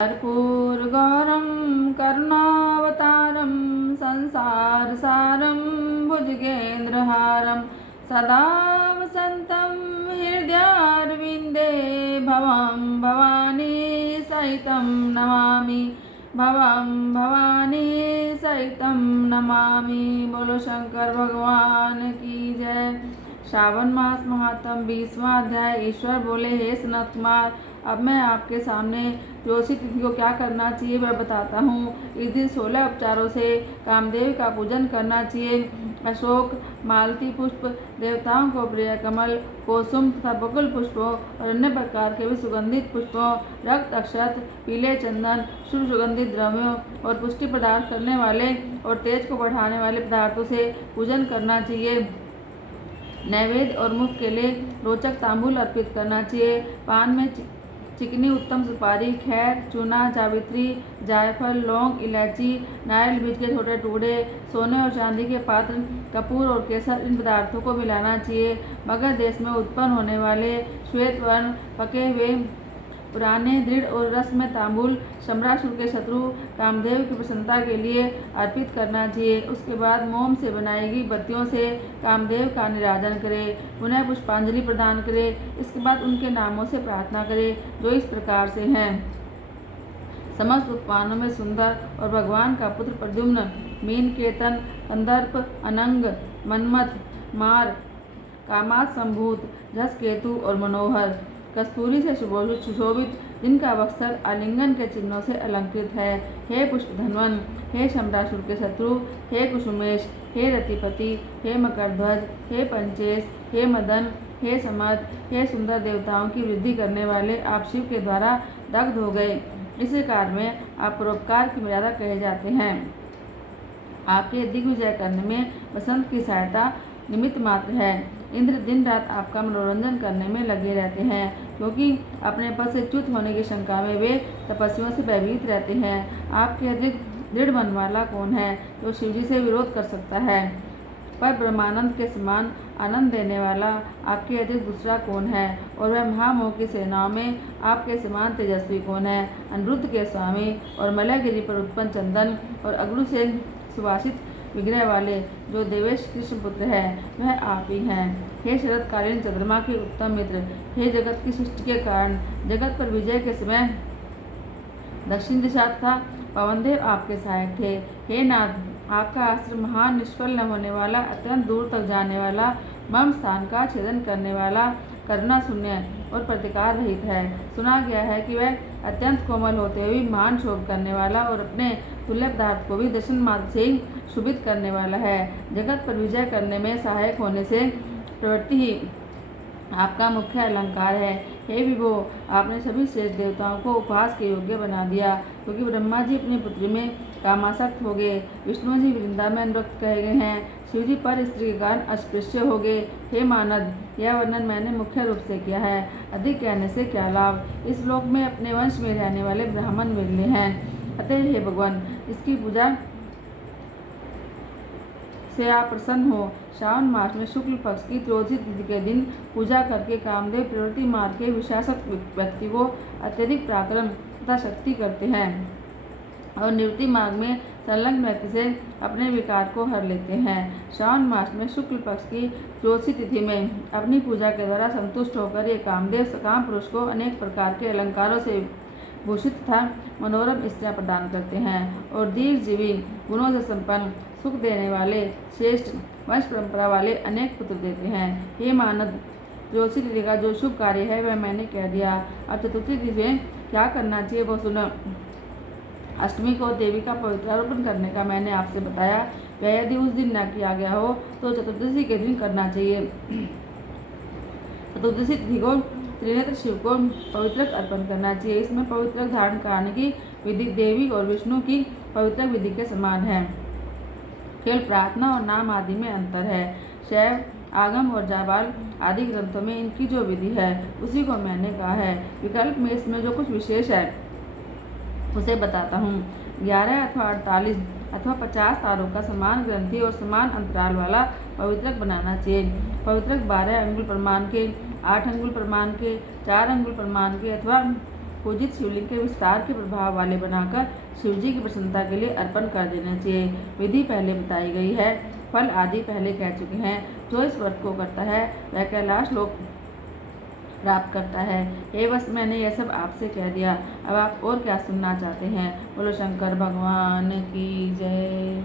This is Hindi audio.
कर्पूरगौरं करुणावतारं संसारसारं भुजगेन्द्रहारं सदा वसन्तं हृदयारविन्दे भवं भवानी सहितं नमामि। भवं भवानी सहितं नमामि। बोलो शंकर भगवान की जय। श्रावण मास महात्म 20वां अध्याय। ईश्वर बोले, हे सनत कुमार, अब मैं आपके सामने त्रयोदशी तिथि को क्या करना चाहिए वह बताता हूँ। इस दिन 16 उपचारों से कामदेव का पूजन करना चाहिए। अशोक, मालती पुष्प, देवताओं को प्रिय कमल, कोसुम तथा बकुल पुष्पों और अन्य प्रकार के भी सुगंधित पुष्पों, रक्त अक्षत, पीले चंदन, शुभ सुगंधित द्रव्यों और पुष्टि प्रदान करने वाले और तेज को बढ़ाने वाले पदार्थों से पूजन करना चाहिए। नैवेद्य और मुख के लिए रोचक तांबूल अर्पित करना चाहिए। पान में चिकनी उत्तम सुपारी, खैर, चूना, जावित्री, जायफल, लौंग, इलायची, नारियल बीज के छोटे टुकड़े, सोने और चांदी के पात्र, कपूर और केसर, इन पदार्थों को मिलाना चाहिए। मगध देश में उत्पन्न होने वाले श्वेत वर्ण पके हुए पुराने दृढ़ और रस में तांबूल शम्रासुर के शत्रु कामदेव की प्रसन्नता के लिए अर्पित करना चाहिए। उसके बाद मोम से बनाई गई बत्तियों से कामदेव का निराजन करे, उन्हें पुष्पांजलि प्रदान करे। इसके बाद उनके नामों से प्रार्थना करे, जो इस प्रकार से हैं। समस्त उपमानों में सुंदर और भगवान का पुत्र प्रद्युम्न, मीन केतन, कंदर्प, अनंग, मन्मथ, मार, कामात संभूत, जस केतु और मनोहर, कस्तूरी से सुशोभित, जिनका वस्त्र आलिंगन के चिन्हों से अलंकृत है। हे पुष्पधन्वन, हे शम्रासुर के शत्रु, हे कुसुमेश, हे रतिपति, हे मकरध्वज, हे पंचेश, हे मदन, हे समद, हे सुंदर देवताओं की वृद्धि करने वाले, आप शिव के द्वारा दग्ध हो गए। इसी कार्य में आप परोपकार की मर्यादा कहे जाते हैं। आपके दिग्विजय करने में वसंत की सहायता निमित्त मात्र है। इंद्र दिन रात आपका मनोरंजन करने में लगे रहते हैं, क्योंकि अपने पद से च्युत होने की शंका में वे तपस्वियों से भयभीत रहते हैं। आपके अतिरिक्त दृढ़ मन वाला कौन है जो शिवजी से विरोध कर सकता है? पर ब्रह्मानंद के समान आनंद देने वाला आपके अतिरिक्त दूसरा कौन है? और वह महामोह की सेनाओं में आपके समान तेजस्वी कौन है? अनिरुद्ध के स्वामी और मलयगिरी पर उत्पन्न चंदन और अगरू से सुवासित विग्रह वाले जो देवेश कृष्ण पुत्र है, वह आप ही हैं। हे शरतकालीन चंद्रमा के उत्तम मित्र, हे जगत की सृष्टि के कारण, जगत पर विजय के समय दक्षिण दिशा तथा पवनदेव आपके सहायक थे। हे नाथ, आपका अस्त्र महान, निष्फल न होने वाला, अत्यंत दूर तक जाने वाला, मम स्थान का छेदन करने वाला, करुणा शून्य और प्रतिकार रहित है। सुना गया है कि वह अत्यंत कोमल होते हुए महान शोभ करने वाला और अपने तुल्य पदार्थ को भी दर्शन मात्र से ही शुभित करने वाला है। जगत पर विजय करने में सहायक होने से प्रवृत्ति ही आपका मुख्य अलंकार है। हे विभो, आपने सभी श्रेष्ठ देवताओं को उपहास के योग्य बना दिया, क्योंकि ब्रह्मा जी अपनी पुत्री में कामासक्त हो गए, विष्णु जी वृंदा में अनुरक्त कहे गए हैं, शिव जी पर स्त्री के कारण अस्पृश्य हो गए। हे मानद, यह वर्णन मैंने मुख्य रूप से किया है, अधिक कहने से क्या लाभ। इस लोक में अपने वंश में रहने वाले ब्राह्मण मिलने हैं। अतः हे भगवान, इसकी पूजा से आप प्रसन्न हो। श्रावण मास में शुक्ल पक्ष की त्रयोदशी तिथि के दिन पूजा करके कामदेव प्रवृत्ति मार्ग के विशासक व्यक्ति को अत्यधिक पराक्रम तथा शक्ति करते हैं और निवृत्ति मार्ग में संलग्न व्यक्ति से अपने विकार को हर लेते हैं। श्रावण मास में शुक्ल पक्ष की त्रयोदशी तिथि में अपनी पूजा के द्वारा संतुष्ट होकर ये कामदेव सकाम पुरुष को अनेक प्रकार के अलंकारों से भूषित तथा मनोरम स्त्रियां प्रदान करते हैं और दीर्घजीवी गुणों से संपन्न सुख देने वाले श्रेष्ठ वंश परंपरा वाले अनेक पुत्र देते हैं। हे मानद, त्रयोदशी तिथि का जो शुभ कार्य है वह मैंने कह दिया। अब चतुर्थी तिथि में क्या करना चाहिए वो सुनो। अष्टमी को देवी का पवित्रारोपण करने का मैंने आपसे बताया। वह यदि उस दिन न किया गया हो तो चतुर्दशी के दिन करना चाहिए। चतुर्दशी तिथि को त्रिनेत्र शिव को पवित्रक अर्पण करना चाहिए। इसमें पवित्रक धारण कराने की विधि देवी और विष्णु की पवित्रक विधि के समान है, केवल प्रार्थना और नाम आदि में अंतर है। शैव, आगम और जाबाल आदि ग्रंथों में इनकी जो विधि है उसी को मैंने कहा है। विकल्प में इसमें जो कुछ विशेष है उसे बताता हूँ। 11 अथवा 48 अथवा 50 तारों का समान ग्रंथि और समान अंतराल वाला पवित्रक बनाना चाहिए। पवित्रक 12 अंगुल प्रमाण के, 8 अंगुल प्रमाण के, 4 अंगुल प्रमाण के अथवा पूजित शिवलिंग के विस्तार के प्रभाव वाले बनाकर शिवजी की प्रसन्नता के लिए अर्पण कर देना चाहिए। विधि पहले बताई गई है, फल आदि पहले कह चुके हैं। जो इस व्रत को करता है वह कैलाश लोक प्राप्त करता है। हे बस मैंने यह सब आपसे कह दिया, अब आप और क्या सुनना चाहते हैं? बोलो शंकर भगवान की जय।